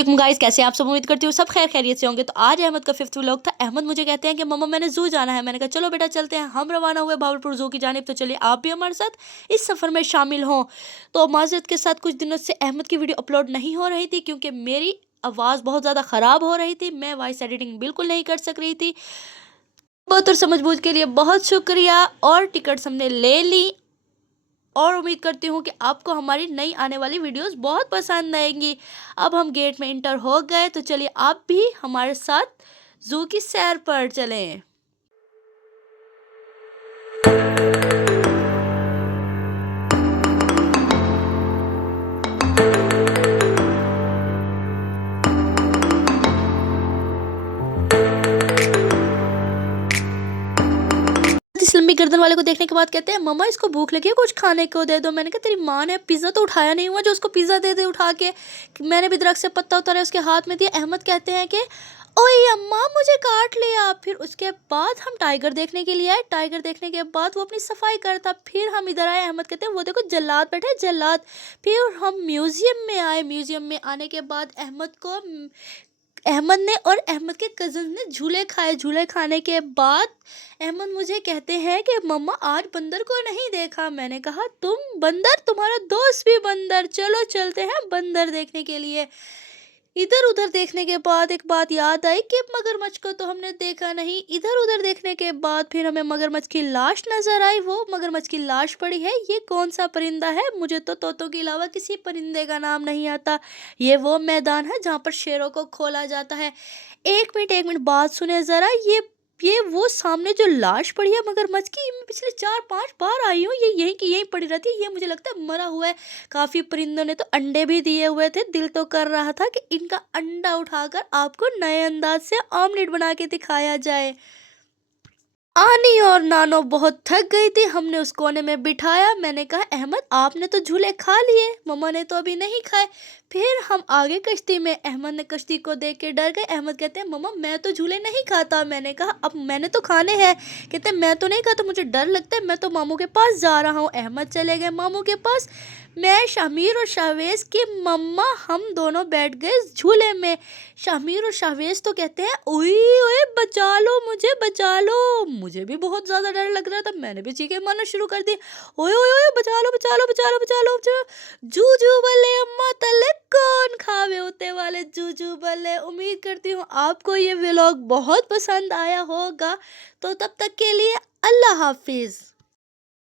अस्सलाम गाइस, कैसे हैं आप सब। उम्मीद करती हूँ सब खैर खैरियत से होंगे। तो आज अहमद का 5th व्लॉग था। अहमद मुझे कहते हैं कि मम्मा मैंने जू जाना है। मैंने कहा चलो बेटा चलते हैं। हम रवाना हुए भावलपुर जू की जानिब। तो चलिए आप भी हमारे साथ इस सफ़र में शामिल हों। तो माजरत के साथ कुछ दिनों से अहमद की वीडियो अपलोड नहीं हो रही थी क्योंकि मेरी आवाज़ बहुत ज़्यादा ख़राब हो रही थी। मैं वॉइस एडिटिंग बिल्कुल नहीं कर सक रही थी। बहुत और समझबूझ के लिए बहुत शुक्रिया। और टिकट्स हमने ले ली और उम्मीद करती हूँ कि आपको हमारी नई आने वाली वीडियोस बहुत पसंद आएंगी। अब हम गेट में इंटर हो गए, तो चलिए आप भी हमारे साथ जू की सैर पर चलें। इस लंबी गर्दन वाले को देखने के बाद कहते हैं मम्मा इसको भूख लगी है, कुछ खाने को दे दो। मैंने कहा तेरी माँ ने पिज़्ज़ा तो उठाया नहीं हुआ जो उसको पिज़्ज़ा दे दे उठा के। मैंने भी दरख्त से पत्ता उतारा उसके हाथ में दिया। अहमद कहते हैं कि ओए अम्मा मुझे काट लिया। फिर उसके बाद हम टाइगर देखने के लिए आए। टाइगर देखने के बाद वो अपनी सफाई करता। फिर हम इधर आए। अहमद कहते हैं वो देखो जल्लाद बैठे हैं, जल्लाद। फिर हम म्यूज़ियम में आए। म्यूज़ियम में आने के बाद अहमद ने और अहमद के कज़न ने झूले खाए। झूले खाने के बाद अहमद मुझे कहते हैं कि मम्मा आज बंदर को नहीं देखा। मैंने कहा तुम बंदर, तुम्हारा दोस्त भी बंदर, चलो चलते हैं बंदर देखने के लिए। इधर उधर देखने के बाद एक बात याद आई कि मगरमच्छ को तो हमने देखा नहीं। इधर उधर देखने के बाद फिर हमें मगरमच्छ की लाश नजर आई। वो मगरमच्छ की लाश पड़ी है। ये कौन सा परिंदा है? मुझे तो तोतों के अलावा किसी परिंदे का नाम नहीं आता। ये वो मैदान है जहाँ पर शेरों को खोला जाता है। एक मिनट बात सुने ज़रा। ये वो सामने जो लाश पड़ी है मगरमच्छ की, मैं पिछले 4-5 बार आई हूँ। ये यहीं की यहीं पड़ी रहती है। ये मुझे लगता है मरा हुआ है। काफ़ी परिंदों ने तो अंडे भी दिए हुए थे। दिल तो कर रहा था कि इनका अंडा उठाकर आपको नए अंदाज से ऑमलेट बना के दिखाया जाए। आनी और नानो बहुत थक गई थी। हमने उस कोने में बिठाया। मैंने कहा अहमद आपने तो झूले खा लिए, मम्मा ने तो अभी नहीं खाए। फिर हम आगे कश्ती में। अहमद ने कश्ती को देख के डर गए। अहमद कहते हैं मम्मा मैं तो झूले नहीं खाता। मैंने कहा अब मैंने तो खाने हैं। कहते हैं मैं तो नहीं खाता, मुझे डर लगता है, मैं तो मामू के पास जा रहा हूँ। अहमद चले गए मामू के पास। मैं शामिर और शाहवेज की मम्मा हम दोनों बैठ गए झूले में। शामिर और शाहवेज तो कहते हैं ओए ओए बचा लो मुझे, बचा लो। मुझे भी बहुत ज़्यादा डर लग रहा था। मैंने भी चीखें मारना शुरू कर दी। ओए ओए ओए बचा लो बचा लो बचा लो बचा लो। जूजू बल्ले अम्मा तले कौन खावे होते वाले जूजू बल्ले। उम्मीद करती हूँ आपको ये व्लॉग बहुत पसंद आया होगा। तो तब तक के लिए अल्लाह हाफिज़।